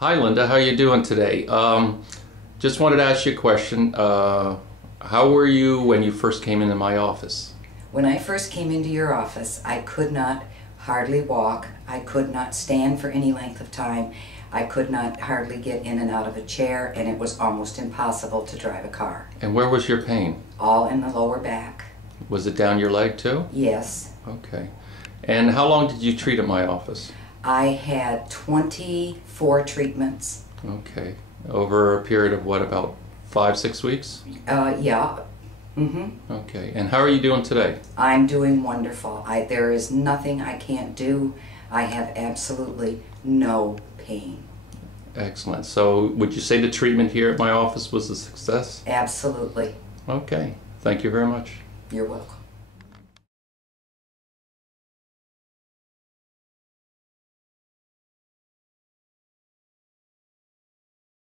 Hi Linda, how are you doing today? Just wanted to ask you a question. How were you when you first came into my office? When I first came into your office, I could not hardly walk. I could not stand for any length of time. I could not hardly get in and out of a chair, and it was almost impossible to drive a car. And where was your pain? All in the lower back. Was it down your leg too? Yes. Okay. And how long did you treat at my office? I had 24 treatments. Okay. Over a period of what, about 5-6 weeks? Yeah. Okay. And how are you doing today? I'm doing wonderful. There is nothing I can't do. I have absolutely no pain. Excellent. So would you say the treatment here at my office was a success? Absolutely. Okay. Thank you very much. You're welcome.